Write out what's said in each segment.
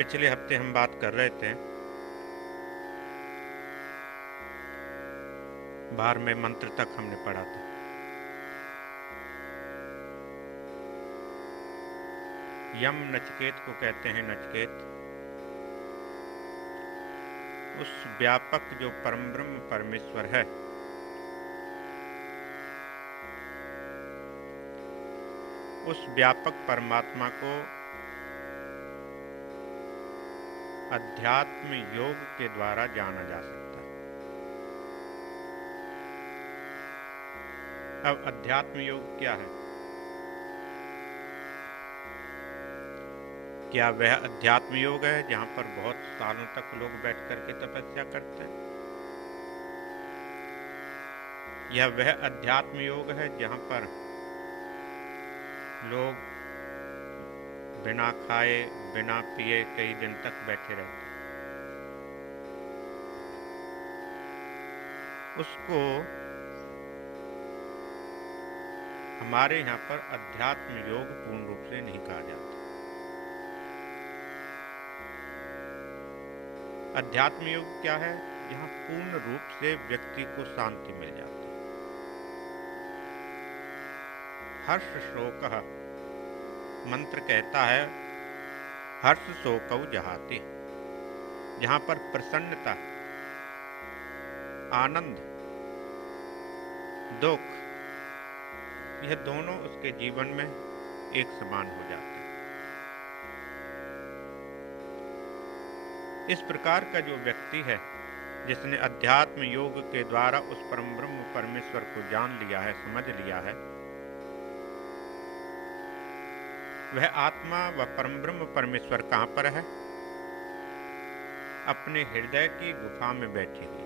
पिछले हफ्ते हम बात कर रहे थे बाहर में मंत्र तक हमने पढ़ा था। यम नचिकेत को कहते हैं। नचिकेत उस व्यापक जो परम ब्रह्म परमेश्वर है, उस व्यापक परमात्मा को अध्यात्म योग के द्वारा जाना जा सकता है। अब अध्यात्म योग क्या है? क्या वह अध्यात्म योग है जहां पर बहुत सालों तक लोग बैठ करके तपस्या करते हैं? यह वह अध्यात्म योग है जहां पर लोग बिना खाए बिना पिए कई दिन तक बैठे रहते हैं? उसको हमारे यहाँ पर अध्यात्म योग पूर्ण रूप से नहीं कहा जाता। अध्यात्म योग क्या है? जहाँ पूर्ण रूप से व्यक्ति को शांति मिल जाती है। हर्ष शोकः मंत्र कहता है, हर्ष शोकौ जहाति। जहाँ पर प्रसन्नता, आनंद, दुख, यह दोनों उसके जीवन में एक समान हो जाते हैं। इस प्रकार का जो व्यक्ति है जिसने अध्यात्म योग के द्वारा उस परम ब्रह्म परमेश्वर को जान लिया है, समझ लिया है, वह आत्मा व परम ब्रह्म परमेश्वर कहाँ पर है? अपने हृदय की गुफा में बैठी हुई।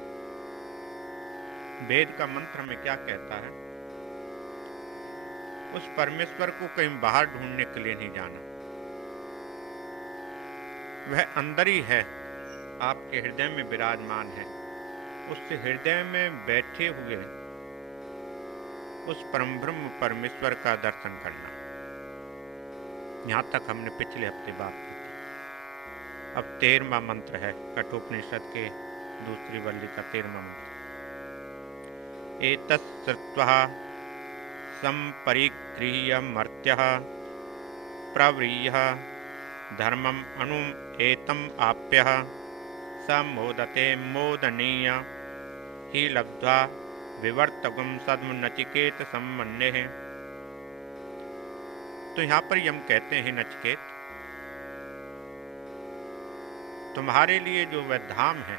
वेद का मंत्र हमें क्या कहता है? उस परमेश्वर को कहीं बाहर ढूंढने के लिए नहीं जाना, वह अंदर ही है, आपके हृदय में विराजमान है। उस हृदय में बैठे हुए उस परम ब्रह्म परमेश्वर का दर्शन करना। यहां तक हमने पिछले हफ्ते बात की थी। अब 13वां मंत्र है कठोपनिषद के दूसरी वल्ली का 13वां मंत्र। एतत् श्रुत्वा संपरिगृह्य मर्त्यः प्रव्रीह्य धर्मम् अणुम् एतम् आप्यः स मोदते मोदनीय हि लब्ध्वा विवर्तकं सद्म नचिकेत सम्मन्यः। तो यहाँ पर यम कहते हैं, नचिकेत, तुम्हारे लिए जो वह धाम है,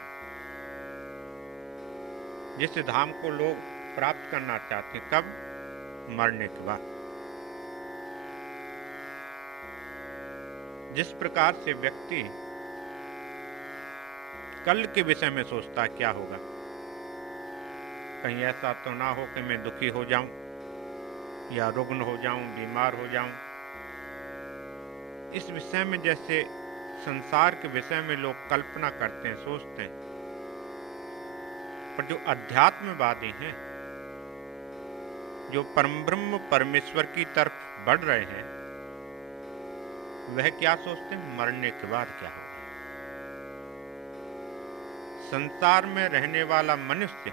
जिस धाम को लोग प्राप्त करना चाहते, कब? मरने के बाद। जिस प्रकार से व्यक्ति कल के विषय में सोचता है क्या होगा, कहीं ऐसा तो ना हो कि मैं दुखी हो जाऊं या रुग्ण हो जाऊं, बीमार हो जाऊं। इस विषय में जैसे संसार के विषय में लोग कल्पना करते हैं, सोचते हैं, पर जो अध्यात्मवादी हैं, जो परम ब्रह्म परमेश्वर की तरफ बढ़ रहे हैं, वह क्या सोचते हैं? मरने के बाद क्या होगा। संसार में रहने वाला मनुष्य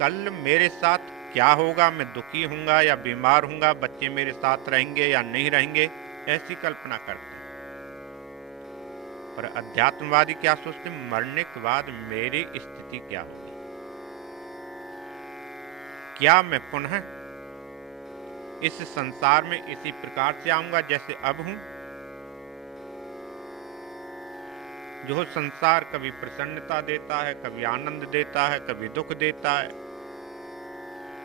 कल मेरे साथ क्या होगा, मैं दुखी हूंगा या बीमार हूंगा, बच्चे मेरे साथ रहेंगे या नहीं रहेंगे, ऐसी कल्पना करते हैं। पर अध्यात्मवादी क्या सोचते हैं? मरने के बाद मेरी स्थिति क्या होगी, क्या मैं पुनः इस संसार में इसी प्रकार से आऊंगा जैसे अब हूं? जो संसार कभी प्रसन्नता देता है, कभी आनंद देता है, कभी दुख देता है,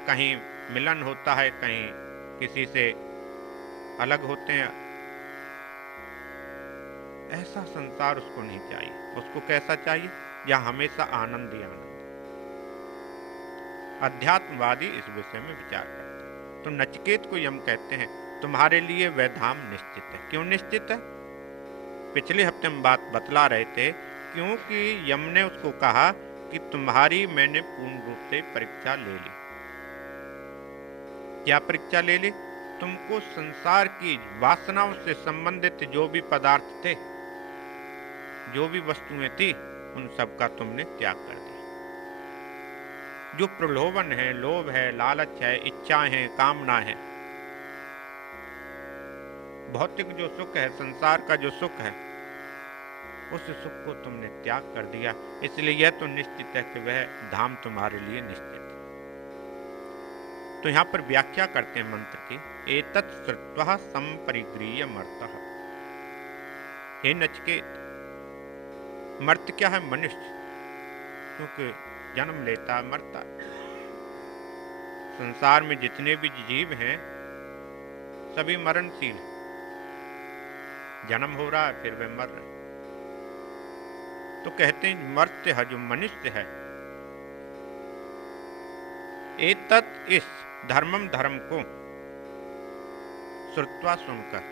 कहीं मिलन होता है, कहीं किसी से अलग होते हैं, ऐसा संसार उसको नहीं चाहिए। उसको कैसा चाहिए? जहां हमेशा आनंद ही आनंद। अध्यात्मवादी इस विषय में विचार करते हैं। तो नचिकेत को यम कहते हैं, तुम्हारे लिए वह धाम निश्चित है। क्यों निश्चित है? पिछले हफ्ते हम बात बतला रहे थे, क्योंकि यम ने उसको कहा कि तुम्हारी मैंने पूर्ण रूप से परीक्षा ले ली। क्या परीक्षा ले ली? तुमको संसार की वासनाओं से संबंधित जो भी पदार्थ थे, जो भी वस्तुएं थी, उन सब का तुमने त्याग कर दिया। जो प्रलोभन है, लोभ है, लालच है, इच्छाएं हैं, कामना है, भौतिक जो सुख है, संसार का जो सुख है, उस सुख को तुमने त्याग कर दिया। इसलिए यह तो निश्चित है कि वह धाम तुम्हारे लिए निश्चित है। तो यहां पर व्याख्या करते हैं मंत्र की, एतत् श्रुत्वा संपरिगृह्य मर्तः। हे नचिकेत, मर्त क्या है? मनुष्य, क्योंकि जन्म लेता है, मरता है। संसार में जितने भी जीव हैं सभी मरणशील हैं। जन्म हो रहा है, फिर वे मर रहे हैं। तो कहते हैं मर्त्य है, जो मनुष्य है, एतत्, इस धर्मम, धर्म को, श्रुत्वा, सुनकर,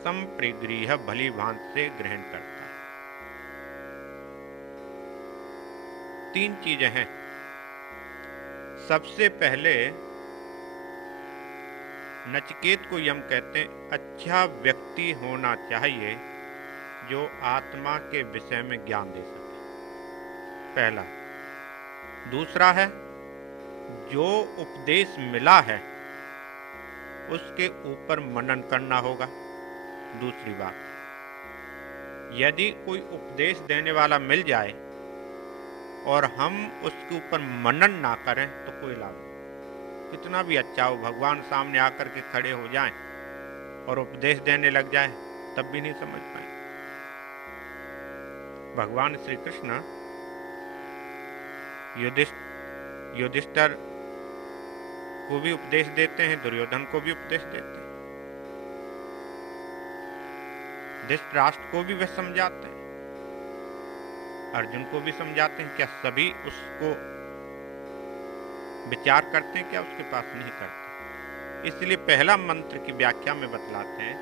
संपरिगृह्य, भली भांति से ग्रहण करता है। तीन चीजें हैं। सबसे पहले नचिकेत को यम कहते हैं अच्छा व्यक्ति होना चाहिए जो आत्मा के विषय में ज्ञान दे सके, पहला। दूसरा है जो उपदेश मिला है उसके ऊपर मनन करना होगा। दूसरी बात, यदि कोई उपदेश देने वाला मिल जाए और हम उसके ऊपर मनन ना करें तो कोई लाभ नहीं। कितना भी अच्छा हो, भगवान सामने आकर के खड़े हो जाएं और उपदेश देने लग जाएं, तब भी नहीं समझ पाए। भगवान श्री कृष्ण युधिष्ठिर को भी उपदेश देते हैं, दुर्योधन को भी उपदेश देते हैं, धृतराष्ट्र को भी वे समझाते हैं, अर्जुन को भी समझाते हैं। क्या सभी उसको विचार करते हैं? क्या उसके पास नहीं करते? इसलिए पहला मंत्र की व्याख्या में बतलाते हैं,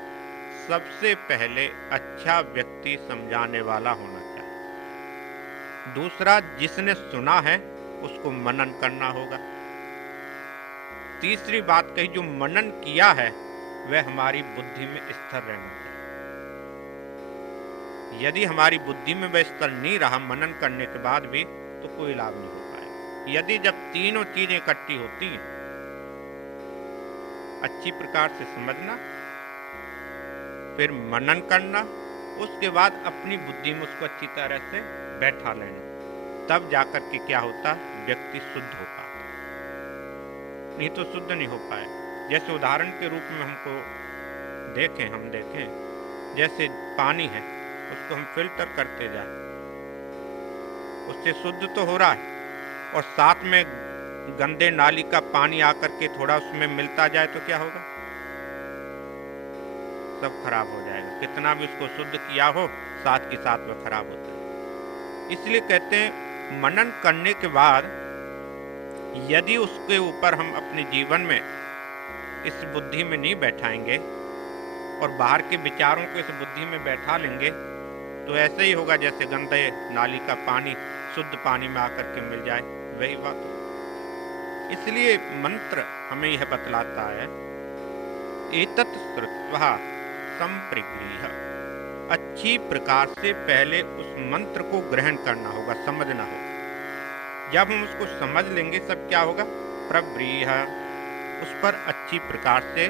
सबसे पहले अच्छा व्यक्ति समझाने वाला होना चाहिए। दूसरा, जिसने सुना है उसको मनन करना होगा। तीसरी बात कही, जो मनन किया है वह हमारी बुद्धि में स्थिर रहना चाहिए। यदि हमारी बुद्धि में वह स्थिर नहीं रहा मनन करने के बाद भी, तो कोई लाभ नहीं हो पाएगा। यदि जब तीनों चीजें इकट्ठी होती हैं, अच्छी प्रकार से समझना, फिर मनन करना, उसके बाद अपनी बुद्धि में उसको अच्छी तरह से बैठा लेना, तब जाकर के क्या होता, व्यक्ति शुद्ध हो पाता। नहीं तो शुद्ध नहीं हो पाए। जैसे उदाहरण के रूप में हमको हम देखें, जैसे पानी है, उसको हम फिल्टर करते जाए, उससे शुद्ध तो हो रहा है, और साथ में गंदे नाली का पानी आकर के थोड़ा उसमें मिलता जाए तो क्या होगा, सब खराब हो जाएगा। कितना भी उसको शुद्ध किया हो, साथ के साथ वह खराब होता है। इसलिए कहते हैं मनन करने के बाद यदि उसके ऊपर हम अपने जीवन में इस बुद्धि में नहीं बैठाएंगे और बाहर के विचारों को इस बुद्धि में बैठा लेंगे, तो ऐसे ही होगा जैसे गंदे नाली का पानी शुद्ध पानी में आकर के मिल जाए, वही बात हो। इसलिए मंत्र हमें यह बतलाता है, एतत् श्रुत्वा संपरिगृह्य, अच्छी प्रकार से पहले उस मंत्र को ग्रहण करना होगा, समझना होगा। जब हम उसको समझ लेंगे, सब क्या होगा, प्रब्रीह, उस पर अच्छी प्रकार से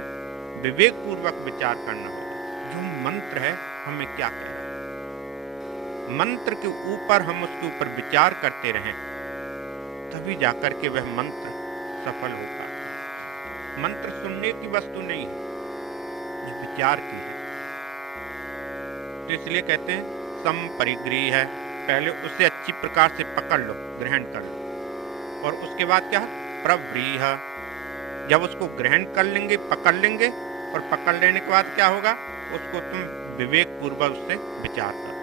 विवेक पूर्वक विचार करना होगा। जो मंत्र है हमें क्या कह रहा है, मंत्र के ऊपर हम उसके ऊपर विचार करते रहें, तभी जाकर के वह मंत्र सफल हो पाता है। मंत्र सुनने की वस्तु नहीं है, ये विचार की है। तो इसलिए कहते हैं संपरिगृह्य है, पहले उसे अच्छी प्रकार से पकड़ लो, ग्रहण कर लो, और उसके बाद क्या, प्रव्रीह, जब उसको ग्रहण कर लेंगे, पकड़ लेंगे, और पकड़ लेने के बाद क्या होगा, उसको तुम विवेक पूर्वक उससे विचार करो,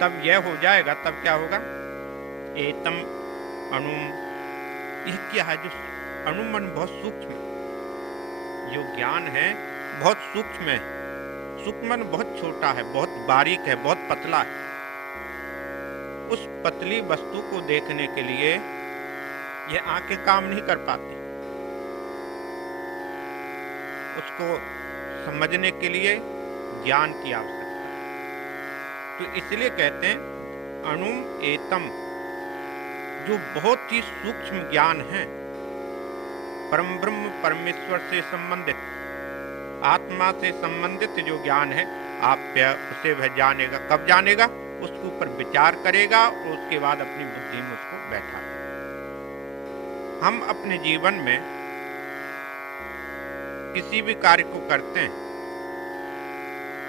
तब यह हो जाएगा। तब क्या होगा, एतम अणुम, यह क्या है, जो अणुमन बहुत सूक्ष्म, जो ज्ञान है बहुत सूक्ष्म है, सूक्ष्म बहुत छोटा है, बहुत बारीक है, बहुत पतला है। उस पतली वस्तु को देखने के लिए यह आंखें काम नहीं कर पाती, उसको समझने के लिए ज्ञान की आवश्यकता है। तो इसलिए कहते हैं अणुम एतम, जो बहुत ही सूक्ष्म ज्ञान है, परम ब्रह्म परमेश्वर से संबंधित, आत्मा से संबंधित जो ज्ञान है, आप्य उसे वह जानेगा। कब जानेगा? उसके ऊपर विचार करेगा और उसके बाद अपनी बुद्धि में उसको बैठा। हम अपने जीवन में किसी भी कार्य को करते हैं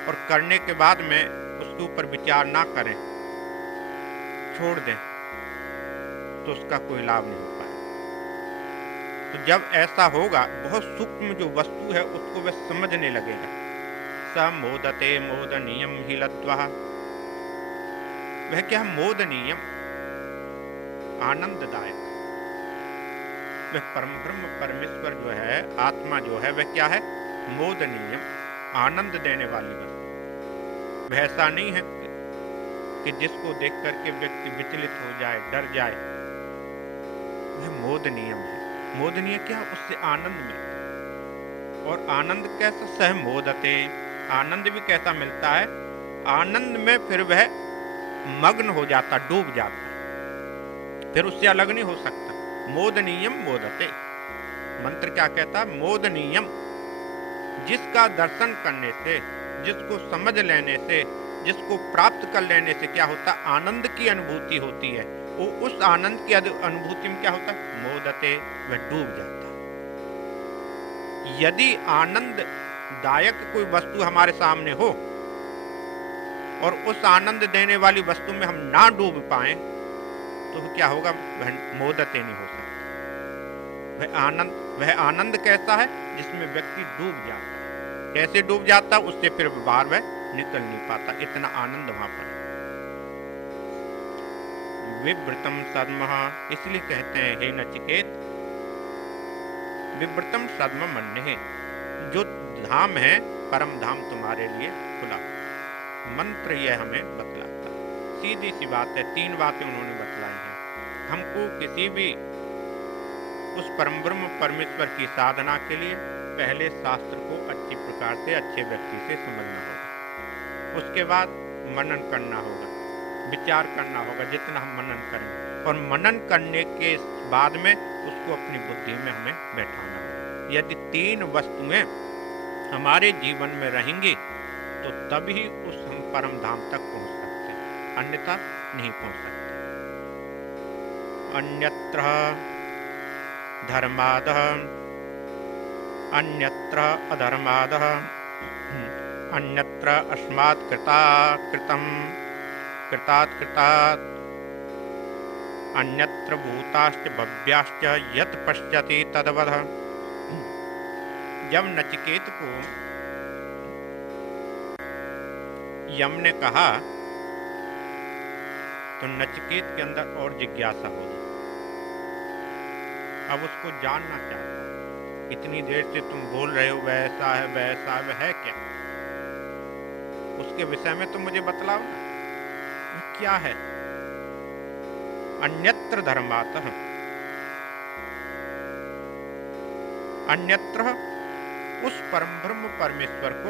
और करने के बाद में उसके ऊपर विचार ना करें, छोड़ दें, तो उसका कोई लाभ नहीं हो पाएगा। तो जब ऐसा होगा, बहुत सूक्ष्म जो वस्तु है उसको वह समझने लगेगा। स मोदते मोदनीयम ही लत्वा, वह क्या? मोदनीयम, आनंददायक। वह परम ब्रह्म परमेश्वर जो है, आत्मा जो है, वह क्या है? मोदनीयम, आनंद देने वाली वस्तु। वह ऐसा नहीं है कि जिसको देख करके व्यक्ति विचलित हो जाए, डर जाए। वह मोदनीयम है। मोदनीय क्या? उससे आनंद मिलता। और आनंद कैसा? सह मोदते, आनंद भी कैसा मिलता है? आनंद में फिर वह मग्न हो जाता, डूब जाता, फिर उससे अलग नहीं हो सकता। मोदनीयम मोदते, मंत्र क्या कहता है? मोदनीयम, जिसका दर्शन करने से, जिसको समझ लेने से, जिसको प्राप्त कर लेने से क्या होता? आनंद की अनुभूति होती है। वो उस आनंद की अनुभूति में क्या होता है? मोदते, वह डूब जाता। यदि आनंद दायक कोई वस्तु हमारे सामने हो और उस आनंद देने वाली वस्तु में हम ना डूब पाए, तो क्या होगा? वह मोदते नहीं हो सकता। वह आनंद कैसा है? जिसमें व्यक्ति डूब जाता है। कैसे डूब जाता? उससे फिर बाहर वह निकल नहीं पाता, इतना आनंद वहां पर। विव्रतम सद्मः, इसलिए कहते हैं हे नचिकेत, विव्रतम सद्म मन्ये, जो धाम है परम धाम तुम्हारे लिए खुला। मंत्र यह हमें बतलाता है। सीधी सी बात है, 3 बातें उन्होंने बतलाई हैं। हमको किसी भी उस परम ब्रह्म परमेश्वर की साधना के लिए पहले शास्त्र को अच्छी प्रकार से, अच्छे व्यक्ति से समझना होगा। उसके बाद मनन करना होगा, विचार करना होगा, जितना हम मनन करेंगे। और मनन करने के बाद में उसको अपनी बुद्धि में हमें बैठाना होगा। यदि 3 वस्तुएं हमारे जीवन में रहेंगी तो तभी उस हम परम धाम तक पहुंच सकते हैं, अन्यथा नहीं पहुंच सकते। अन्यत्र धर्मादः, अन्यत्र अधर्मादः, अन्यत्र अस्मात् कृतं कृतात् कृतात्, अन्यत्र भूताश्च भव्याश्च यत् पश्यति तद्वद। जब नचिकेत को यम ने कहा तो नचिकेत के अंदर और जिज्ञासा हो गई। अब उसको जानना चाहता, इतनी देर से तुम बोल रहे हो वैसा है वैसा है क्या? उसके विषय में तो मुझे बतलाओ ना, क्या है? अन्यत्र धर्मातः, अन्यत्र उस परम ब्रह्म परमेश्वर को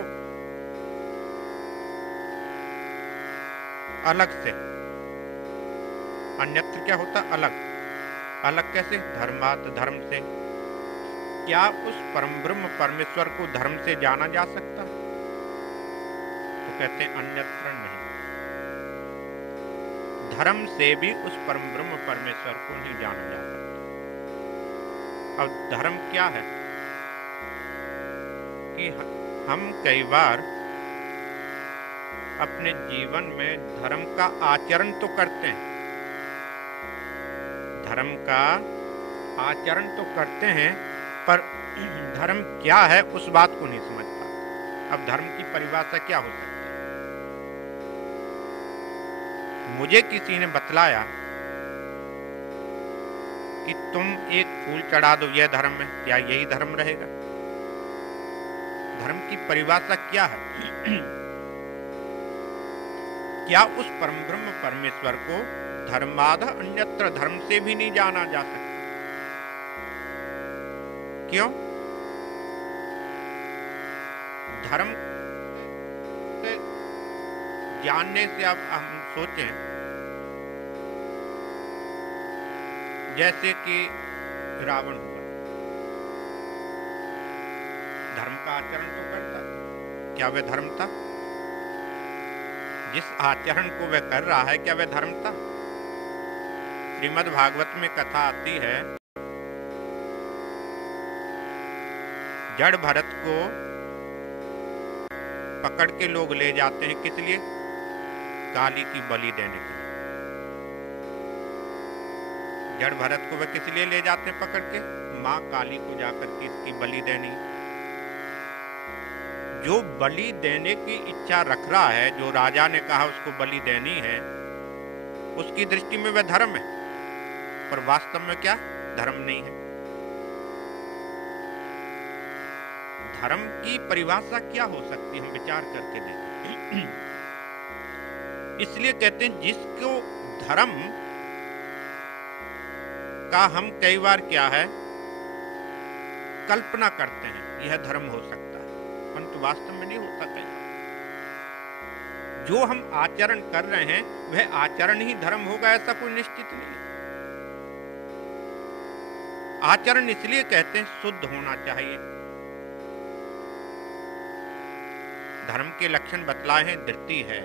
अलग से। अन्यत्र क्या होता? अलग। अलग कैसे? धर्मात, धर्म से। क्या उस परम ब्रह्म परमेश्वर को धर्म से जाना जा सकता? तो कहते हैं अन्यत्र नहीं। धर्म से भी उस परम ब्रह्म परमेश्वर को नहीं जाना जा सकता। अब धर्म क्या है? कि हम कई बार अपने जीवन में धर्म का आचरण तो करते हैं, धर्म का आचरण तो करते हैं, पर धर्म क्या है उस बात को नहीं समझ पाते। अब धर्म की परिभाषा क्या हो सकती है? मुझे किसी ने बतलाया कि तुम एक फूल चढ़ा दो, यह धर्म है। क्या यही धर्म रहेगा? धर्म की परिभाषा क्या है? क्या उस परम ब्रह्म परमेश्वर को धर्मादः अन्यत्र, धर्म से भी नहीं जाना जा सकता? क्यों? धर्म से जानने से अब हम सोचें, जैसे कि रावण हुआ, धर्म का आचरण तो करता था, क्या वह धर्म था? जिस आचरण को वह कर रहा है, क्या वह धर्म था? श्रीमद् भागवत में कथा आती है, जड़ भरत को पकड़ के लोग ले जाते हैं, किस लिए? काली की बलि देने के लिए। जड़ भरत को वह किस लिए ले जाते हैं पकड़ के? मां काली को जाकर के इसकी बलि देनी। जो बलि देने की इच्छा रख रहा है, जो राजा ने कहा उसको बलि देनी है, उसकी दृष्टि में वह धर्म है, पर वास्तव में क्या? धर्म नहीं है। धर्म की परिभाषा क्या हो सकती है, हम विचार करके देखें। इसलिए कहते हैं जिसको धर्म का हम कई बार क्या है कल्पना करते हैं, यह धर्म हो सकता है, परंतु वास्तव में नहीं होता। कई जो हम आचरण कर रहे हैं वह आचरण ही धर्म होगा, ऐसा कोई निश्चित नहीं है। आचरण इसलिए कहते हैं शुद्ध होना चाहिए। धर्म के लक्षण बतलाए हैं, धृति है,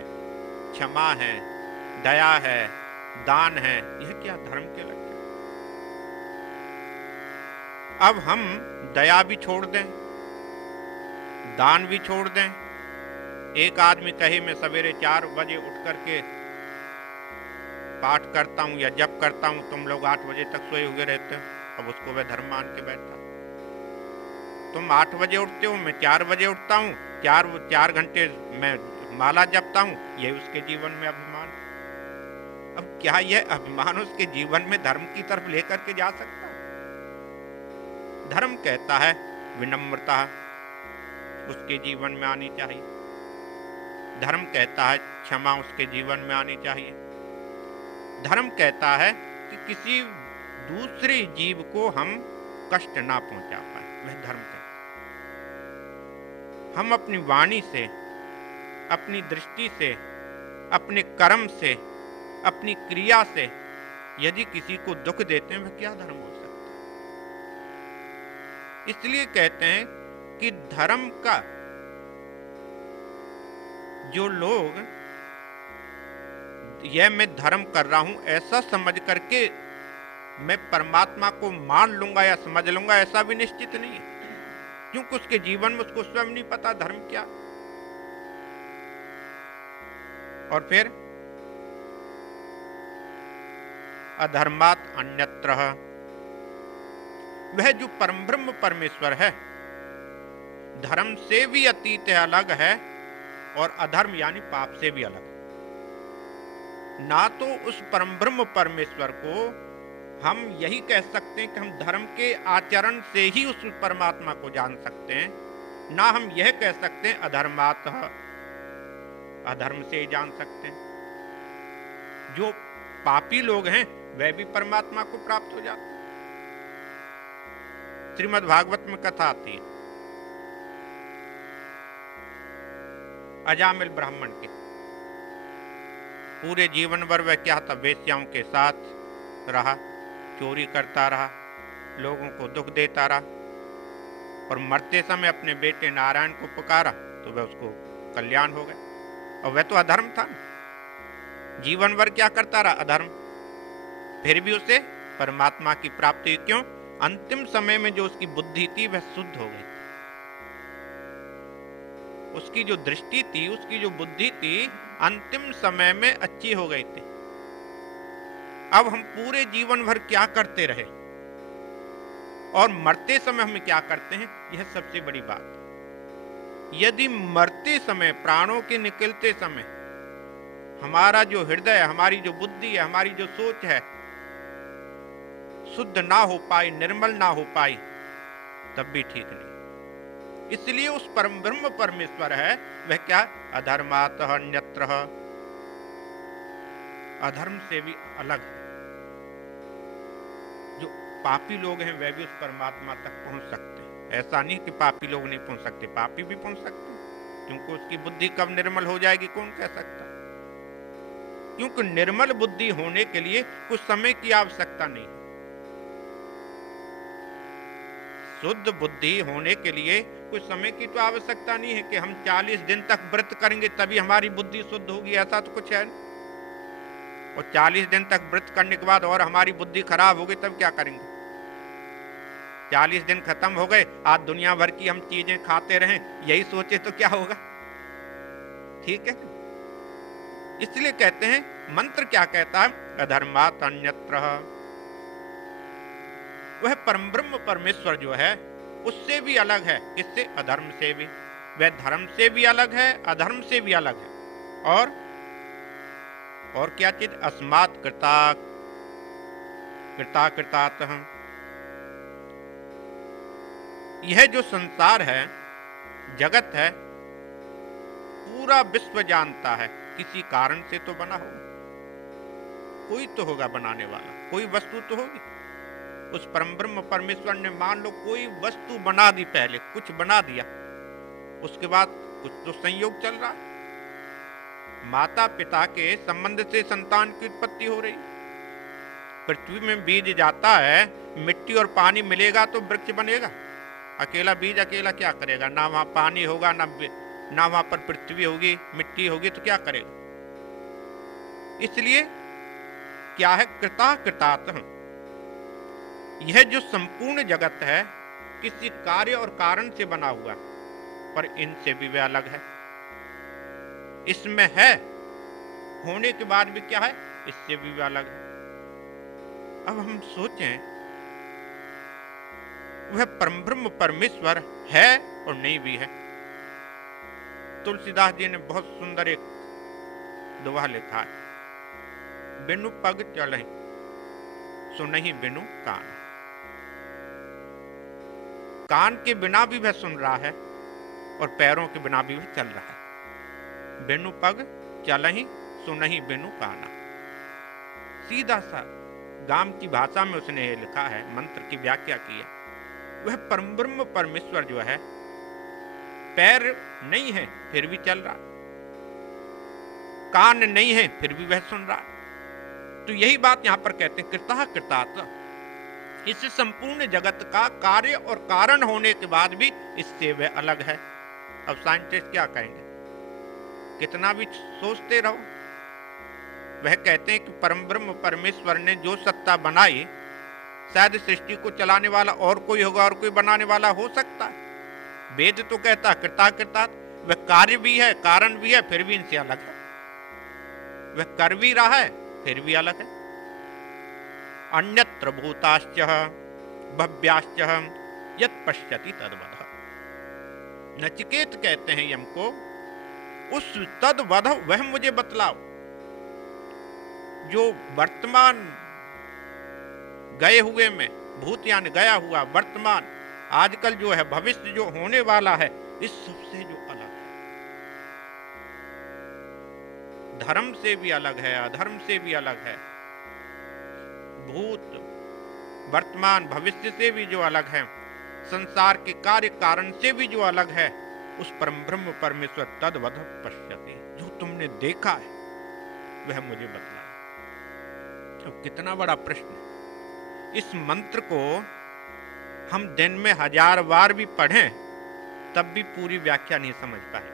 क्षमा है, दया है, दान है, यह क्या धर्म के लक्षण? अब हम दया भी छोड़ दें, दान भी छोड़ दें। एक आदमी कहे मैं सवेरे 4 बजे उठ करके पाठ करता हूं या जप करता हूं, तुम लोग 8 बजे तक सोए हुए रहते हो, अब उसको वह धर्म मान के बैठा। तुम 8 बजे उठते हो, मैं 4 बजे उठता हूं, 4 घंटे मैं माला जपता हूं, यह उसके जीवन में अभिमान। अब क्या यह अभिमान उसके जीवन में धर्म की तरफ लेकर के जा सकता है? धर्म कहता है विनम्रता उसके जीवन में आनी चाहिए। धर्म कहता है क्षमा उसके जीवन में आनी चाहिए। धर्म कहता है कि किसी दूसरे जीव को हम कष्ट ना पहुंचा पाए, वह धर्म कहता है। हम अपनी वाणी से, अपनी दृष्टि से, अपने कर्म से, अपनी क्रिया से यदि किसी को दुख देते हैं, वह क्या धर्म हो सकता है? इसलिए कहते हैं कि धर्म का जो लोग यह मैं धर्म कर रहा हूं ऐसा समझ करके मैं परमात्मा को मान लूंगा या समझ लूंगा, ऐसा भी निश्चित नहीं है, क्योंकि उसके जीवन में उसको स्वयं नहीं पता धर्म क्या। और फिर अधर्मात् अन्यत्रः, वह जो परमब्रह्म परमेश्वर है धर्म से भी अतीत है, अलग है, और अधर्म यानी पाप से भी अलग है। ना तो उस परमब्रह्म परमेश्वर को हम यही कह सकते हैं कि हम धर्म के आचरण से ही उस परमात्मा को जान सकते हैं, ना हम यह कह सकते हैं अधर्मातः, अधर्म से ही जान सकते हैं। जो पापी लोग हैं वह भी परमात्मा को प्राप्त हो जाते हैं। श्रीमद् भागवत में कथा आती है अजामिल ब्राह्मण के। पूरे जीवन भर वह क्या था, वेश्याओं के साथ रहा, चोरी करता रहा, लोगों को दुख देता रहा, और मरते समय अपने बेटे नारायण को पुकारा तो वह उसको कल्याण हो गया। और वह तो अधर्म था, जीवन भर क्या करता रहा, अधर्म, फिर भी उसे परमात्मा की प्राप्ति। क्यों? अंतिम समय में जो उसकी बुद्धि थी वह शुद्ध हो गई, उसकी जो दृष्टि थी, उसकी जो बुद्धि थी, अंतिम समय में अच्छी हो गई थी। अब हम पूरे जीवन भर क्या करते रहे और मरते समय हम क्या करते हैं, यह सबसे बड़ी बात है। यदि मरते समय, प्राणों के निकलते समय हमारा जो हृदय, हमारी जो बुद्धि है, हमारी जो सोच है शुद्ध ना हो पाई, निर्मल ना हो पाई, तब भी ठीक नहीं। इसलिए उस परम ब्रह्म परमेश्वर है वह क्या, अधर्मातः अन्यत्रः, अधर्म से भी अलग है। जो पापी लोग हैं वह भी उस परमात्मा तक पहुंच सकते हैं। ऐसा नहीं कि पापी लोग नहीं पहुंच सकते, पापी भी पहुंच सकते हैं, क्योंकि उसकी बुद्धि कब निर्मल हो जाएगी कौन कह सकता। क्योंकि निर्मल बुद्धि होने के लिए कुछ समय की आवश्यकता नहीं। शुद्ध बुद्धि होने के लिए कुछ समय की तो आवश्यकता नहीं है कि हम 40 दिन तक व्रत करेंगे तभी हमारी बुद्धि शुद्ध होगी, ऐसा तो कुछ है नहीं। और 40 दिन तक व्रत करने के बाद और हमारी बुद्धि खराब हो गई तब क्या करेंगे? 40 दिन खत्म हो गए, आज दुनिया भर की हम चीजें खाते रहें, यही सोचे तो क्या होगा? ठीक है, इसलिए कहते हैं मंत्र क्या कहता है, अधर्मात् अन्यत्र। वह परम ब्रह्म परमेश्वर जो है उससे भी अलग है। किससे? अधर्म से भी। वह धर्म से भी अलग है, अधर्म से भी अलग है। और क्या चीज? अस्मात् कृताकृतात्। यह जो संसार है, जगत है, पूरा विश्व जानता है किसी कारण से तो बना होगा, कोई तो होगा बनाने वाला, कोई वस्तु तो होगी। उस परम ब्रह्म परमेश्वर ने मान लो कोई वस्तु बना दी, पहले कुछ बना दिया, उसके बाद कुछ तो संयोग चल रहा। माता पिता के संबंध से संतान की उत्पत्ति हो रही। पृथ्वी में बीज जाता है, मिट्टी और पानी मिलेगा तो वृक्ष बनेगा। अकेला बीज अकेला क्या करेगा? ना वहां पानी होगा, ना वहां पर पृथ्वी होगी, मिट्टी होगी, तो क्या करेगा? इसलिए क्या है? कृताकृतात्। यह जो संपूर्ण जगत है किसी कार्य और कारण से बना हुआ, पर इनसे भी वह अलग है। इसमें है होने के बाद भी क्या है? इससे भी वह अलग है। अब हम सोचें, वह परम ब्रह्म परमेश्वर है और नहीं भी है। तुलसीदास जी ने बहुत सुंदर एक दोहा लिखा है, बिनु पग चढ़े सुनहि बिनु कान। कान के बिना भी वह सुन रहा है और पैरों के बिना भी वह चल रहा है। बिनु पग चलहि सुनहि बिनु काना। सीधा सा गांव की भाषा में उसने ये लिखा है, मंत्र की व्याख्या की है। वह परम ब्रह्म परमेश्वर जो है, पैर नहीं है फिर भी चल रहा, कान नहीं है फिर भी वह सुन रहा। तो यही बात यहां पर कहते हैं कृताकृतात्। इस संपूर्ण जगत का कार्य और कारण होने के बाद भी इससे वह अलग है। अब साइंटिस्ट क्या कहेंगे? कितना भी सोचते रहो, वह कहते हैं कि परम ब्रह्म परमेश्वर ने जो सत्ता बनाई, शायद सृष्टि को चलाने वाला और कोई होगा और कोई बनाने वाला हो सकता है। वेद तो कहता कृताकृतात्। वह कार्य भी है, कारण भी है, फिर भी इनसे अलग है। वह कर भी रहा है फिर भी अलग है। अन्यत्र भूताश्च भव्याश्च यत् पश्यति तद्वद। नचिकेत कहते हैं यम को, उस तद्वद वह मुझे बतलाओ जो वर्तमान गए हुए में, भूत यानी गया हुआ, वर्तमान आजकल जो है, भविष्य जो होने वाला है, इस सबसे जो अलग है। धर्म से भी अलग है, अधर्म से भी अलग है, भूत वर्तमान भविष्य से भी जो अलग है, संसार के कार्य कारण से भी जो अलग है, उस परम ब्रह्म परमेश्वर तद्वद पश्यति। जो तुमने देखा है वह मुझे बतलाओ। तो कितना बड़ा प्रश्न है। इस मंत्र को हम दिन में 1000 बार भी पढ़ें तब भी पूरी व्याख्या नहीं समझ पाए।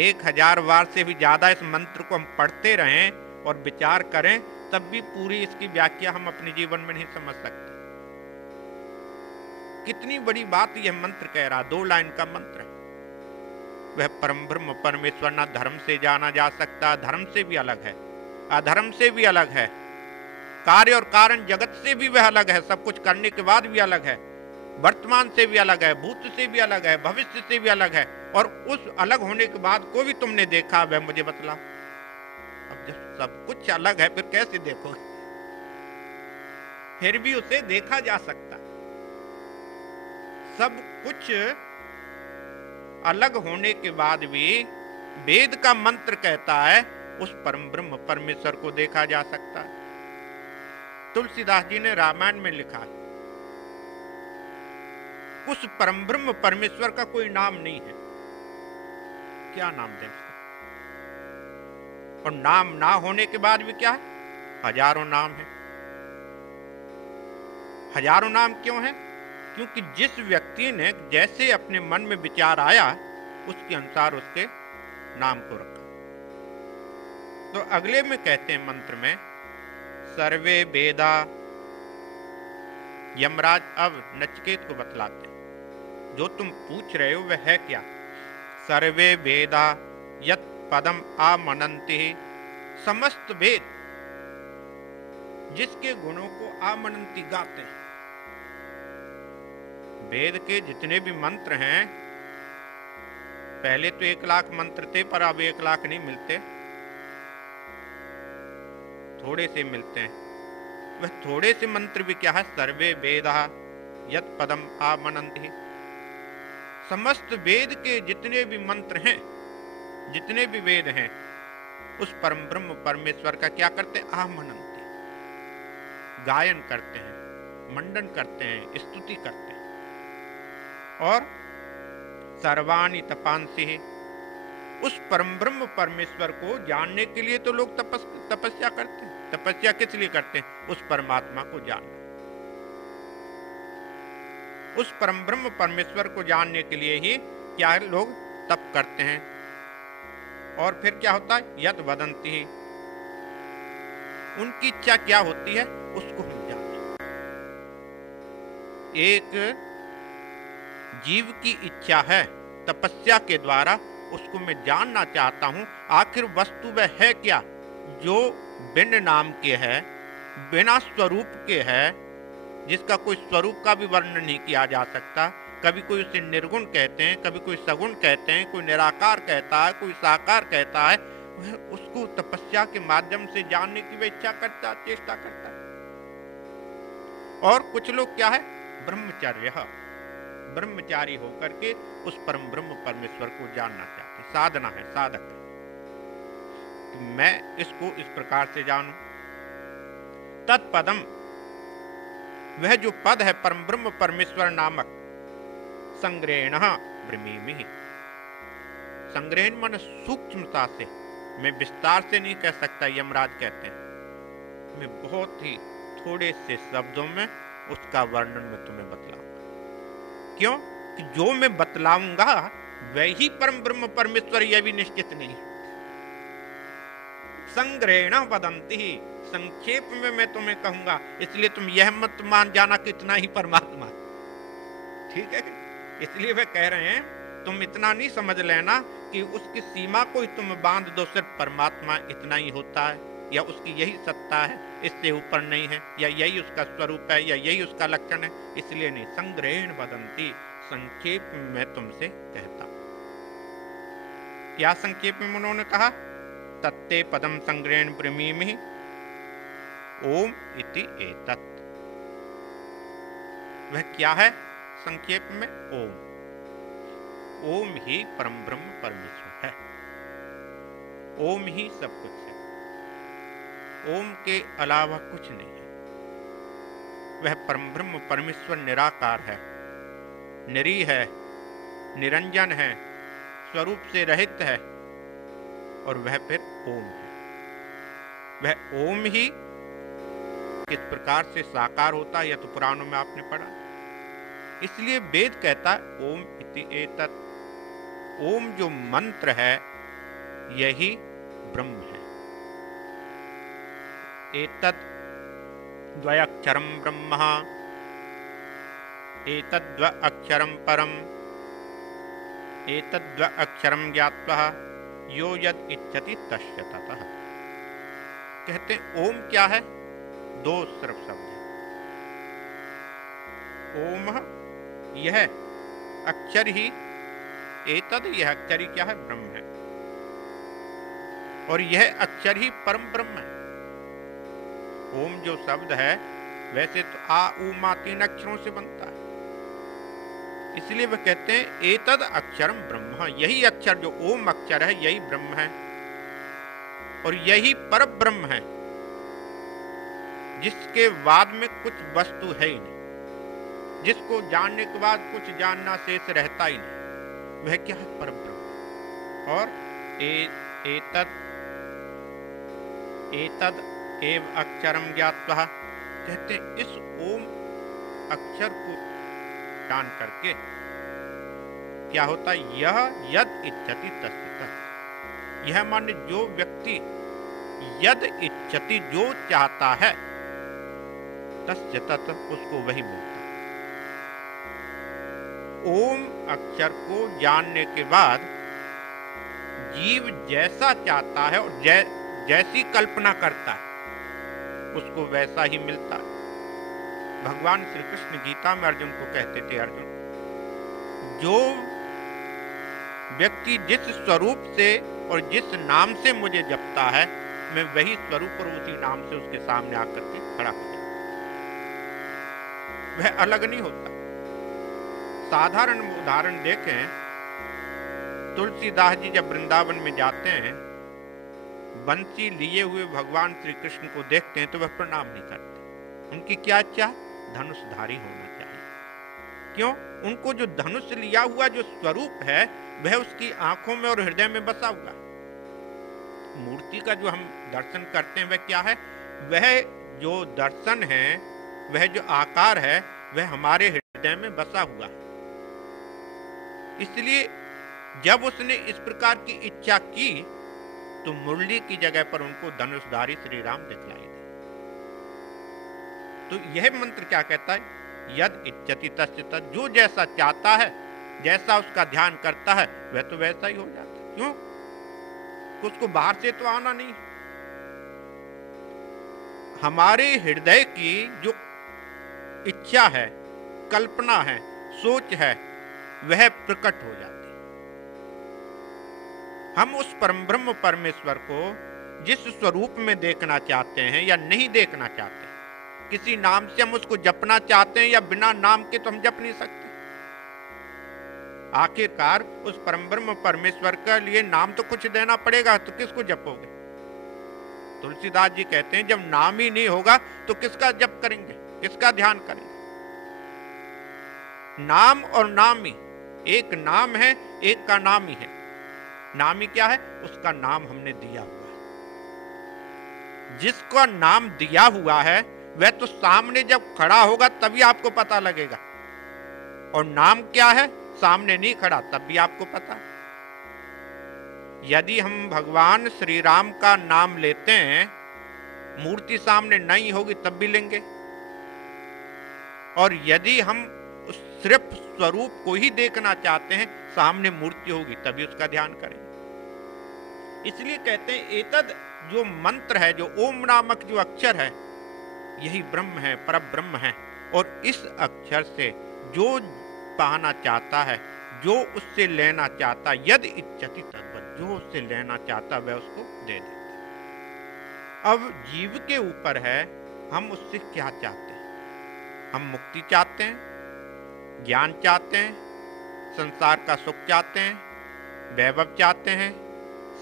1000 बार से भी ज्यादा इस मंत्र को हम पढ़ते रहें और विचार करें तब भी पूरी इसकी व्याख्या हम अपने जीवन में नहीं समझ सकते। कितनी बड़ी बात यह मंत्र कह रहा। 2 लाइन का मंत्र है। वह परम ब्रह्म परमेश्वर ना धर्म से जाना जा सकता, धर्म से भी अलग है, अधर्म से भी अलग है, कार्य और कारण जगत से भी वह अलग है, सब कुछ करने के बाद भी अलग है, वर्तमान से भी अलग है, भूत से भी अलग है, भविष्य से भी अलग है। और उस अलग होने के बाद को भी तुमने देखा, वह मुझे बतलाओ। अब जब सब कुछ अलग है फिर कैसे देखोगे? फिर भी उसे देखा जा सकता। सब कुछ अलग होने के बाद भी वेद का मंत्र कहता है उस परम ब्रह्म परमेश्वर को देखा जा सकता है। तुलसीदास जी ने रामायण में लिखा है, उस परम ब्रह्म परमेश्वर का कोई नाम नहीं है, क्या नाम दें उसको? और नाम ना होने के बाद भी क्या है? हजारों नाम है। हजारों नाम क्यों है? क्योंकि जिस व्यक्ति ने जैसे अपने मन में विचार आया उसके अनुसार उसके नाम को रखा। तो अगले में कहते हैं मंत्र में, सर्वे वेदा, यमराज अब नचिकेत को बतलाते हैं जो तुम पूछ रहे हो वह है क्या। सर्वे वेदा यत् पदम आमनन्ति, समस्त वेद जिसके गुणों को आमनन्ति गाते हैं। वेद के जितने भी मंत्र हैं, पहले तो 1 लाख मंत्र थे पर अब 1 लाख नहीं मिलते, थोड़े से मिलते हैं। वह थोड़े से मंत्र भी क्या है? सर्वे वेदा यत् पदम आमनन्ति, समस्त वेद के जितने भी मंत्र हैं, जितने भी वेद हैं, उस परम ब्रह्म परमेश्वर का क्या करते हैं? आमनन्ति, गायन करते हैं, मंडन करते हैं, स्तुति करते हैं। और सर्वाणि तपांसि, उस परम ब्रह्म परमेश्वर को जानने के लिए तो लोग तपस्या करते हैं। तपस्या किस लिए करते हैं? उस परमात्मा को जानना। उस परम ब्रह्म परमेश्वर को जानने के लिए ही क्या लोग तप करते हैं। और फिर क्या होता है? यद वदंती, उनकी इच्छा क्या होती है? उसको हम जानते। एक जीव की इच्छा है तपस्या के द्वारा, उसको मैं जानना चाहता हूं आखिर वस्तु वह है क्या जो बिन नाम के है, बिना स्वरूप के है, जिसका कोई स्वरूप का भी वर्णन नहीं किया जा सकता। कभी कोई उसे निर्गुण कहते हैं, कभी कोई सगुण कहते हैं, कोई निराकार कहता है, कोई साकार कहता है। वह उसको तपस्या के माध्यम से जानने की वह इच्छा करता, चेष्टा करता है। और कुछ लोग क्या है? ब्रह्मचर्य, ब्रह्मचारी होकर के उस परम ब्रह्म परमेश्वर को जानना चाहते हैं। साधना है, साधक है कि मैं इसको इस प्रकार से जानूं। तत्पदम, वह जो पद है परम ब्रह्म परमेश्वर नामक, संग्रहण ब्रह्मीमि, संग्रहण मन सूक्ष्मता से, मैं विस्तार से नहीं कह सकता, यमराज कहते हैं मैं बहुत ही थोड़े से शब्दों में उसका वर्णन में तुम्हें बतलाऊंगा। क्यों? कि जो मैं बतलाऊंगा वही परम ब्रह्म परमेश्वर, यह भी निश्चित नहीं। संग्रहण वदंती, संक्षेप में मैं तुम्हें कहूंगा, इसलिए तुम यह मत मान जाना कि इतना ही परमात्मा। ठीक है? इसलिए वे कह रहे हैं तुम इतना नहीं समझ लेना कि उसकी सीमा को ही तुम बांध दो, सिर्फ परमात्मा इतना ही होता है, या उसकी यही सत्ता है, इससे ऊपर नहीं है, या यही उसका स्वरूप है, या यही उसका लक्षण है। इसलिए नहीं, संग्रहण वदंती, संक्षेप में तुमसे कहता। क्या संक्षेप में उन्होंने कहा? तत्ते पदम संग्रहण ब्रह्मीमि ओम इति एतत्। वह क्या है? संक्षेप में ओम। ओम ही परम ब्रह्म परमेश्वर है, ओम ही सब कुछ है, ओम के अलावा कुछ नहीं है। वह परम ब्रह्म परमेश्वर निराकार है, निरीह है, निरंजन है, स्वरूप से रहित है, और वह फिर ओम है। वह ओम ही किस प्रकार से साकार होता है, यह तो पुराणों में आपने पढ़ा। इसलिए वेद कहता है ओम इति एतत्, ओम जो मंत्र है यही ब्रह्म है। एतत् द्वयक्षरम ब्रह्म, एतद्व अक्षरम परम, एतद्व अक्षरम ज्ञात्वा यो यद इच्छति तस्य ततः। कहते हैं ओम क्या है? 2 सिर्फ शब्द है। ओम यह अक्षर ही, एतद यह अक्षर ही क्या है? ब्रह्म है, और यह अक्षर ही परम ब्रह्म है। ओम जो शब्द है वैसे तो आ उ मा 3 अक्षरों से बनता है, इसलिए वह कहते हैं एतद अक्षरम ब्रह्म, यही अक्षर जो ओम अक्षर है यही ब्रह्म है, और यही पर ब्रह्म है जिसके बाद में कुछ वस्तु है ही नहीं, जिसको जानने के बाद कुछ जानना शेष रहता ही नहीं। वह क्या है? पर ब्रह्म। और एतद एतद एव अक्षरम ज्ञात्वा, कहते हैं इस ओम अक्षर को जान करके क्या होता है, यह यद इच्छति तस्य तत्। यह माने जो व्यक्ति यद इच्छति जो चाहता है, तस्य तत् उसको वही मिलता है। ओम अक्षर को जानने के बाद जीव जैसा चाहता है और जैसी कल्पना करता है उसको वैसा ही मिलता है। भगवान श्री कृष्ण गीता में अर्जुन को कहते थे, अर्जुन जो व्यक्ति जिस स्वरूप से और जिस नाम से मुझे जपता है, मैं वही स्वरूप और उसी नाम से उसके सामने आकर के खड़ा हो जाता, वह अलग नहीं होता। साधारण उदाहरण देखें, तुलसीदास जी जब वृंदावन में जाते हैं, बंसी लिए हुए भगवान श्री कृष्ण को देखते हैं तो वह प्रणाम नहीं करते। उनकी क्या इच्छा? धनुषधारी होना चाहिए। क्यों? उनको जो धनुष लिया हुआ जो स्वरूप है वह उसकी आंखों में और हृदय में बसा हुआ है। मूर्ति का जो हम दर्शन करते हैं वह क्या है? वह जो दर्शन है, वह जो आकार है, वह हमारे हृदय में बसा हुआ है। इसलिए जब उसने इस प्रकार की इच्छा की तो मुरली की जगह पर उनको धनुषधारी श्री राम दिखलाई दे। तो यह मंत्र क्या कहता है? यद इच्छति तस्य तत्, जो जैसा चाहता है, जैसा उसका ध्यान करता है, वह तो वैसा ही हो जाता है। क्यों? उसको बाहर से तो आना नहीं। हमारे हृदय की जो इच्छा है, कल्पना है, सोच है, वह प्रकट हो जाती है। हम उस परम ब्रह्म परमेश्वर को जिस स्वरूप में देखना चाहते हैं या नहीं देखना चाहते, किसी नाम से हम उसको जपना चाहते हैं या बिना नाम के तो हम जप नहीं सकते। आखिरकार उस परम ब्रह्म परमेश्वर के लिए नाम तो कुछ देना पड़ेगा, तो किसको जपोगे? तुलसीदास जी कहते हैं जब नाम ही नहीं होगा तो किसका जप करेंगे, किसका ध्यान करेंगे? नाम और नामी एक नाम है, एक का नाम ही है। नामी क्या है? उसका नाम हमने दिया हुआ है। जिसका नाम दिया हुआ है वह तो सामने जब खड़ा होगा तभी आपको पता लगेगा, और नाम क्या है? सामने नहीं खड़ा तब भी आपको पता। यदि हम भगवान श्री राम का नाम लेते हैं, मूर्ति सामने नहीं होगी तब भी लेंगे, और यदि हम उस सिर्फ स्वरूप को ही देखना चाहते हैं, सामने मूर्ति होगी तभी उसका ध्यान करेंगे। इसलिए कहते हैं एतद जो मंत्र है, जो ओम नामक जो अक्षर है, यही ब्रह्म है, परब्रह्म है। और इस अक्षर से जो पाना चाहता है, जो उससे लेना चाहता, यदि इच्छति तद्वत्, जो उससे लेना चाहता वह उसको दे देता। अब जीव के ऊपर है हम उससे क्या चाहते हैं। हम मुक्ति चाहते हैं, ज्ञान चाहते हैं, संसार का सुख चाहते हैं, वैभव चाहते हैं,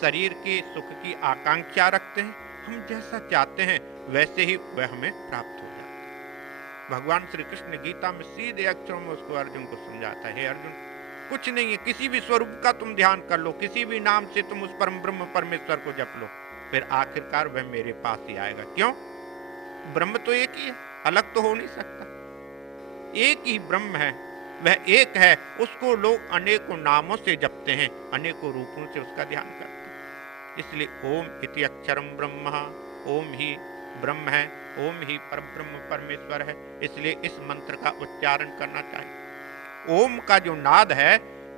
शरीर के सुख की आकांक्षा रखते हैं। हम जैसा चाहते हैं वैसे ही वह हमें प्राप्त हो जाता है। भगवान श्री कृष्ण गीता में सीधे अक्षरों में उसको अर्जुन को समझाता है, हे अर्जुन, कुछ नहीं है, किसी भी स्वरूप का तुम ध्यान कर लो, किसी भी नाम से तुम उस परम ब्रह्म परमेश्वर को जप लो, फिर आखिरकार वह मेरे पास ही आएगा। क्यों? ब्रह्म तो एक ही है, अलग तो हो नहीं सकता। एक ही ब्रह्म है, वह एक है। उसको लोग अनेकों नामों से जपते हैं, अनेकों रूपों से उसका ध्यान करते हैं। इसलिए ओम इति अक्षरम ब्रह्म, ओम ही ब्रह्म है, ओम ही परब्रह्म परमेश्वर है। इसलिए इस मंत्र का उच्चारण करना चाहिए। ओम का जो नाद है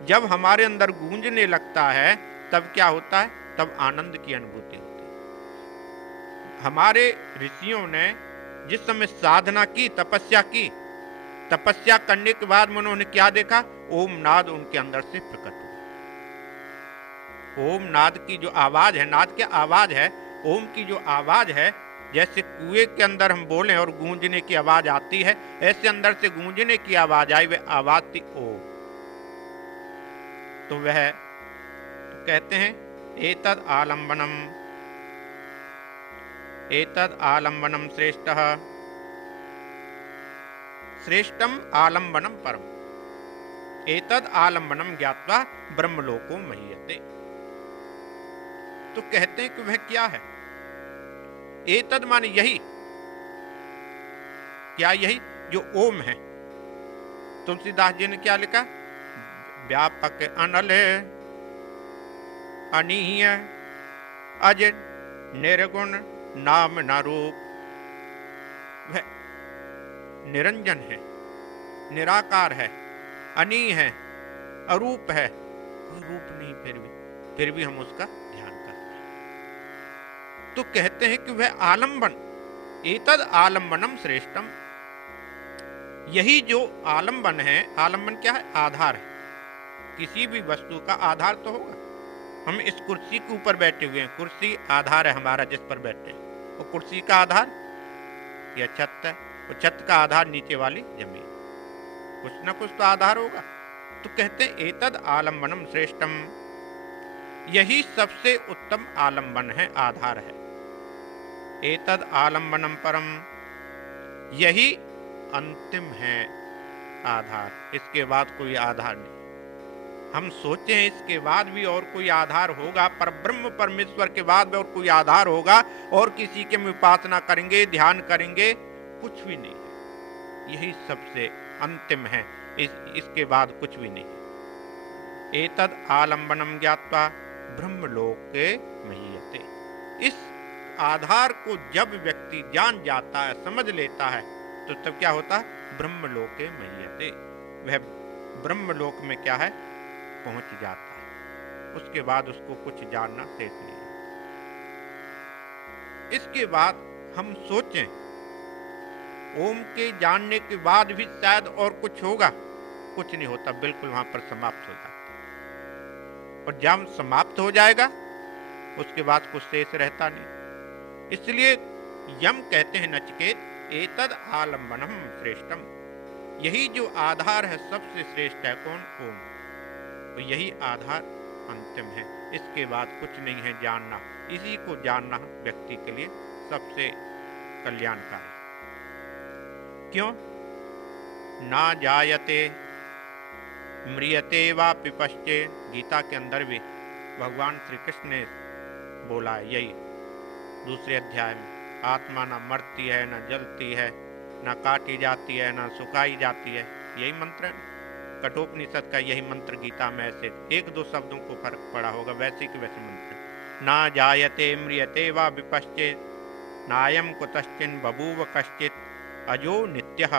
जब हमारे अंदर गूंजने लगता है तब क्या होता है? तब आनंद की अनुभूति होती है। हमारे ऋषियों ने जिस समय साधना की, तपस्या की, तपस्या करने के बाद में उन्होंने क्या देखा? ओम नाद उनके अंदर से प्रकट हुआ। ओम नाद की जो आवाज है, नाद क्या आवाज है, ओम की जो आवाज है, जैसे कुएं के अंदर हम बोलें और गूंजने की आवाज आती है, ऐसे अंदर से गूंजने की आवाज आई, वह आवाज थी ओम। तो वह तो कहते हैं एतद आलम्बनम श्रेष्ठः, श्रेष्ठम आलम्बनम परम, एतद आलम्बनम ज्ञात्वा ब्रह्मलोको महीयते। तो कहते हैं कि वह क्या है? एतद माने यही, क्या यही जो ओम है। तुलसीदास जी ने क्या लिखा? व्यापक अनल अनीय अज निर्गुण नाम न रूप। वह निरंजन है, निराकार है, अनीय है, अरूप है, कोई रूप नहीं, फिर भी हम उसका ध्यान करते हैं। तो कहते हैं कि वह आलंबन, एतद आलंबनम श्रेष्ठम, यही जो आलंबन है, आलंबन क्या है? आधार है। किसी भी वस्तु का आधार तो होगा। हम इस कुर्सी के ऊपर बैठे हुए हैं, कुर्सी आधार है हमारा जिस पर बैठे हैं। वो कुर्सी का आधार या छत है, वो छत का आधार नीचे वाली जमीन, कुछ ना कुछ तो आधार होगा। तो कहते हैं एतद आलंबनम श्रेष्ठम, यही सबसे उत्तम आलंबन है, आधार है। एतद आलंबनम परम, यही अंतिम है आधार, इसके बाद कोई आधार नहीं। हम सोचे हैं इसके बाद भी और कोई आधार होगा, पर ब्रह्म परमेश्वर के बाद भी और कोई आधार होगा, और किसी के हम उपासना करेंगे, ध्यान करेंगे, कुछ भी नहीं है। यही सबसे अंतिम है, इसके बाद कुछ भी नहीं है। एतद आलंबनम ज्ञात्वा ब्रह्मलोके महीयते। इस आधार को जब व्यक्ति जान जाता है, समझ लेता है, तो तब क्या होता है? ब्रह्मलोके महीयते, वह ब्रह्मलोक में क्या है? पहुंच जाता है। उसके बाद उसको कुछ जानना शेष नहीं है। इसके बाद हम सोचें, ओम के जानने के बाद भी शायद और कुछ होगा, कुछ नहीं होता, बिल्कुल वहां पर समाप्त हो जाता है। और जब समाप्त हो जाएगा उसके बाद कुछ शेष रहता नहीं। इसलिए यम कहते हैं नचिकेत, एतद आलंबनम श्रेष्ठम, यही जो आधार है सबसे श्रेष्ठ है। कौन? ओम। तो यही आधार अंतिम है, इसके बाद कुछ नहीं है जानना। इसी को जानना व्यक्ति के लिए सबसे कल्याणकारी। क्यों? ना जायते म्रियते वा पिपश्चे, गीता के अंदर भी भगवान श्री कृष्ण ने बोला है यही, दूसरे अध्याय में, आत्मा ना मरती है, ना जलती है, ना काटी जाती है, ना सुखाई जाती है। यही मंत्र है। कठोपनिषद का यही मंत्र गीता में ऐसे एक दो शब्दों को फर्क पड़ा होगा, वैसे के वैसे मंत्र। ना जायते म्रियते वा विपश्चेत, नायम कुतश्चिन बभूव कश्चित, अजो नित्यः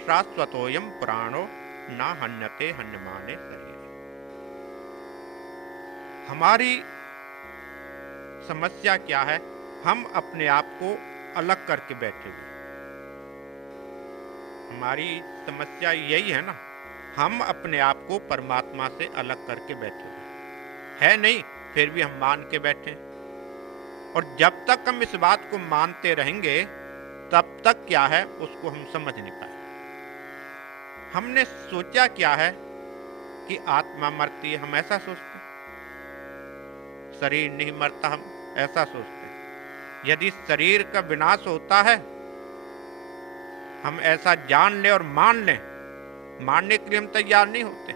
शाश्वतोयम पुराणो, ना हन्यते हन्यमाने शरीर। हमारी समस्या क्या है? हम अपने आप को अलग करके बैठे हुए। हमारी समस्या यही है ना, हम अपने आप को परमात्मा से अलग करके बैठे हुए है नहीं, फिर भी हम मान के बैठे। और जब तक हम इस बात को मानते रहेंगे तब तक क्या है, उसको हम समझ नहीं पाए। हमने सोचा क्या है कि आत्मा मरती है, हम ऐसा सोचते हैं। शरीर नहीं मरता, हम ऐसा सोचते हैं। यदि शरीर का विनाश होता है, हम ऐसा जान ले और मान लें, मानने के लिए हम तैयार नहीं होते।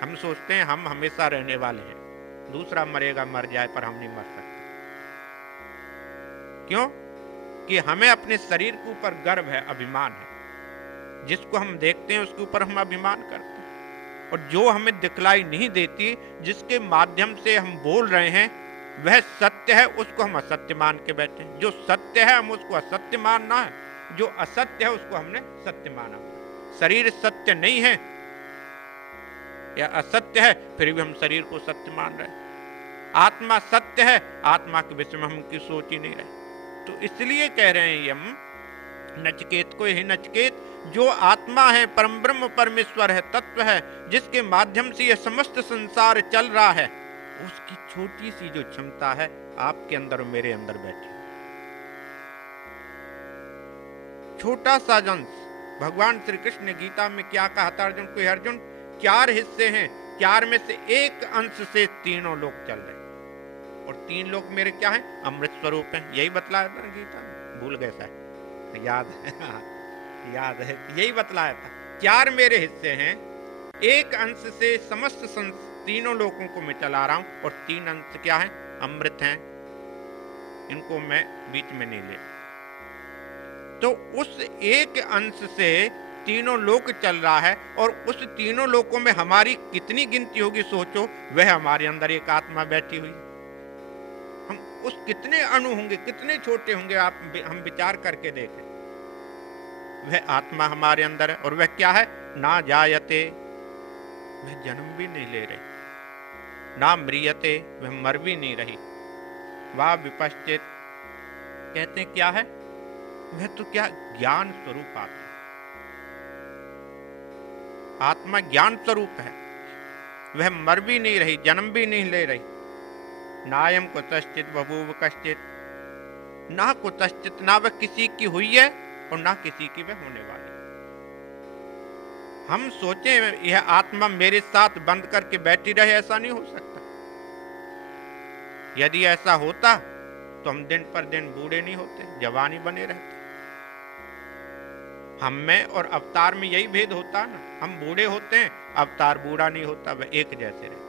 हम सोचते हैं हम हमेशा रहने वाले हैं, दूसरा मरेगा मर जाए पर हम नहीं मर सकते। क्यों? कि हमें अपने शरीर के ऊपर गर्व है, अभिमान है। जिसको हम देखते हैं उसके ऊपर हम अभिमान करते हैं, और जो हमें दिखलाई नहीं देती, जिसके माध्यम से हम बोल रहे हैं, वह सत्य है, उसको हम असत्य मान के बैठे हैं। जो सत्य है हम उसको असत्य मानना है, जो असत्य है उसको हमने सत्य माना। शरीर सत्य नहीं है या असत्य है, फिर भी हम शरीर को सत्य मान रहे हैं। आत्मा सत्य है, आत्मा के विषय में हम की सोच ही नहीं रहे। तो इसलिए कह रहे हैं यम नचिकेत को, यही नचिकेत, जो आत्मा है, परम ब्रह्म परमेश्वर है, तत्व है, जिसके माध्यम से यह समस्त संसार चल रहा है, उसकी छोटी सी जो क्षमता है आपके अंदर और मेरे अंदर बैठी, छोटा सा अंश। भगवान श्री कृष्ण ने गीता में क्या कहा था अर्जुन को? अर्जुन, 4 हिस्से हैं, 4 में से एक अंश से तीनों लोग चल रहे हैं, और 3 लोग मेरे क्या हैं? अमृत स्वरूप हैं। यही बतलाया था गीता में, भूल गए शायद, याद है? याद है, यही बतलाया था। 4 मेरे हिस्से हैं, एक अंश से समस्त तीनों लोगों को मैं चला रहा हूं, और 3 अंश क्या है? अमृत हैं, इनको मैं बीच में नहीं ले। तो उस एक अंश से तीनों लोक चल रहा है, और उस तीनों लोकों में हमारी कितनी गिनती होगी सोचो। वह हमारे अंदर एक आत्मा बैठी हुई, हम उस कितने अणु होंगे, कितने छोटे होंगे, आप हम विचार करके देखें। वह आत्मा हमारे अंदर है, और वह क्या है? ना जायते, वह जन्म भी नहीं ले रही, ना म्रियते, वह मर भी नहीं रही, वह विपश्चित, कहते हैं क्या है? वह तो क्या ज्ञान स्वरूप आत्मा, आत्मा ज्ञान स्वरूप है। वह मर भी नहीं रही, जन्म भी नहीं ले रही। नायम कुतश्चित बभूव कश्चित, ना कुतश्चित, ना वह किसी की हुई है और ना किसी की वह होने वाली। हम सोचे यह आत्मा मेरे साथ बंद करके बैठी रहे, ऐसा नहीं हो सकता। यदि ऐसा होता तो हम दिन पर दिन बूढ़े नहीं होते, जवान ही बने रहते। हम में और अवतार में यही भेद होता ना, हम बूढ़े होते हैं, अवतार बूढ़ा नहीं होता, वह एक जैसे रहते।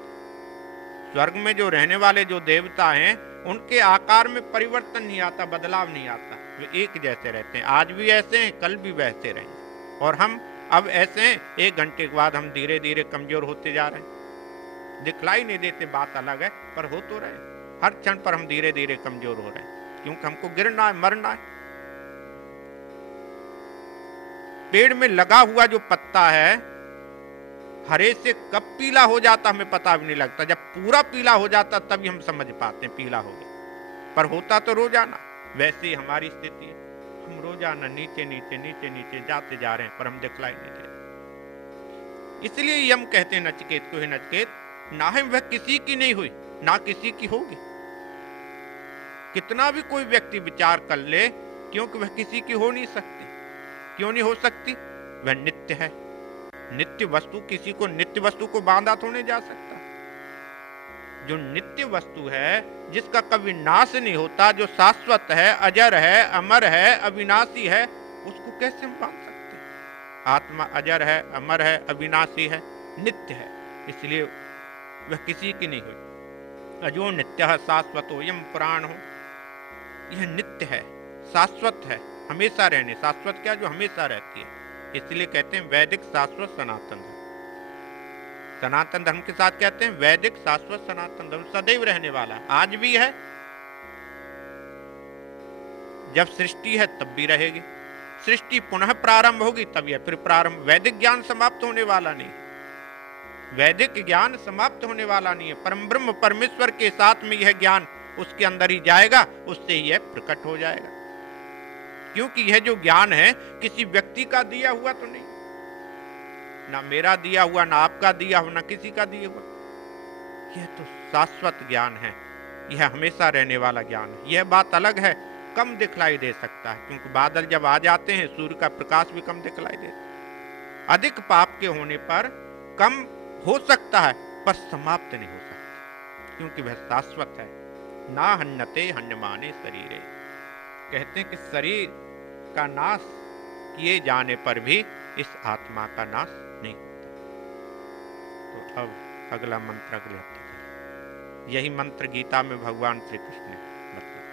स्वर्ग में जो रहने वाले जो देवता हैं, उनके आकार में परिवर्तन नहीं आता, बदलाव नहीं आता, वे एक जैसे रहते हैं। आज भी ऐसे हैं, कल भी वैसे रहेंगे। और हम अब ऐसे हैं, 1 घंटे के बाद हम धीरे धीरे कमजोर होते जा रहे हैं। दिखलाई नहीं देते, बात अलग है, पर हो तो रहे। हर क्षण पर हम धीरे धीरे कमजोर हो रहे हैं, क्योंकि हमको गिरना है, मरना है। पेड़ में लगा हुआ जो पत्ता है, हरे से कब पीला हो जाता हमें पता भी नहीं लगता। जब पूरा पीला हो जाता तभी हम समझ पाते हैं पीला हो गया, पर होता तो रोजाना। वैसे ही हमारी स्थिति है, हम रोजाना नीचे नीचे नीचे नीचे जाते जा रहे हैं, पर हम दिखलाई नहीं दे रहे। इसलिए यम कहते हैं नचिकेत को, हे नचिकेत, ना ही वह किसी की नहीं हुई, ना किसी की होगी। कितना भी कोई व्यक्ति विचार कर ले, क्योंकि वह किसी की हो नहीं सकती। क्यों नहीं हो सकती? वह नित्य है। नित्य वस्तु, किसी को नित्य वस्तु को बांधा तो नहीं जा सकता। जो नित्य वस्तु है, जिसका कभी नाश नहीं होता, जो शाश्वत है, अजर है, अमर है, अविनाशी है, उसको कैसे हम बांध सकते हैं? आत्मा अजर है, अमर है, अविनाशी है, नित्य है, इसलिए वह किसी की नहीं हुई। अजो नित्य शाश्वतो यम पुराण हो, यह नित्य है, शाश्वत है, हमेशा रहने। शाश्वत क्या? जो हमेशा रहती है। इसलिए कहते हैं वैदिक शाश्वत सनातन धर्म। सनातन धर्म के साथ कहते हैं वैदिक शाश्वत सनातन धर्म, सदैव रहने वाला, आज भी है। जब सृष्टि है तब भी रहेगी, सृष्टि पुनः प्रारंभ होगी तब यह फिर प्रारंभ। वैदिक ज्ञान समाप्त होने वाला नहीं, वैदिक ज्ञान समाप्त होने वाला नहीं है। परम ब्रह्म परमेश्वर के साथ में यह ज्ञान उसके अंदर ही जाएगा, उससे यह प्रकट हो जाएगा। क्योंकि यह जो ज्ञान है किसी व्यक्ति का दिया हुआ तो नहीं, ना मेरा दिया हुआ, ना आपका दिया हुआ, ना किसी का दिया हुआ। यह तो शाश्वत ज्ञान है, यह हमेशा रहने वाला ज्ञान है। यह बात अलग है, कम दिखलाई दे सकता है, क्योंकि बादल जब आ जाते हैं सूर्य का प्रकाश भी कम दिखलाई देता। अधिक पाप के होने पर कम हो सकता है, पर समाप्त नहीं हो सकता, क्योंकि वह शाश्वत है। ना हन्नते हन्यमाने शरीरे, कहते हैं कि शरीर का नाश किए जाने पर भी इस आत्मा का नाश नहीं होता। तो अब अगला मंत्र अगले हफ्ते करें। यही मंत्र गीता में भगवान श्री कृष्ण ने बताया।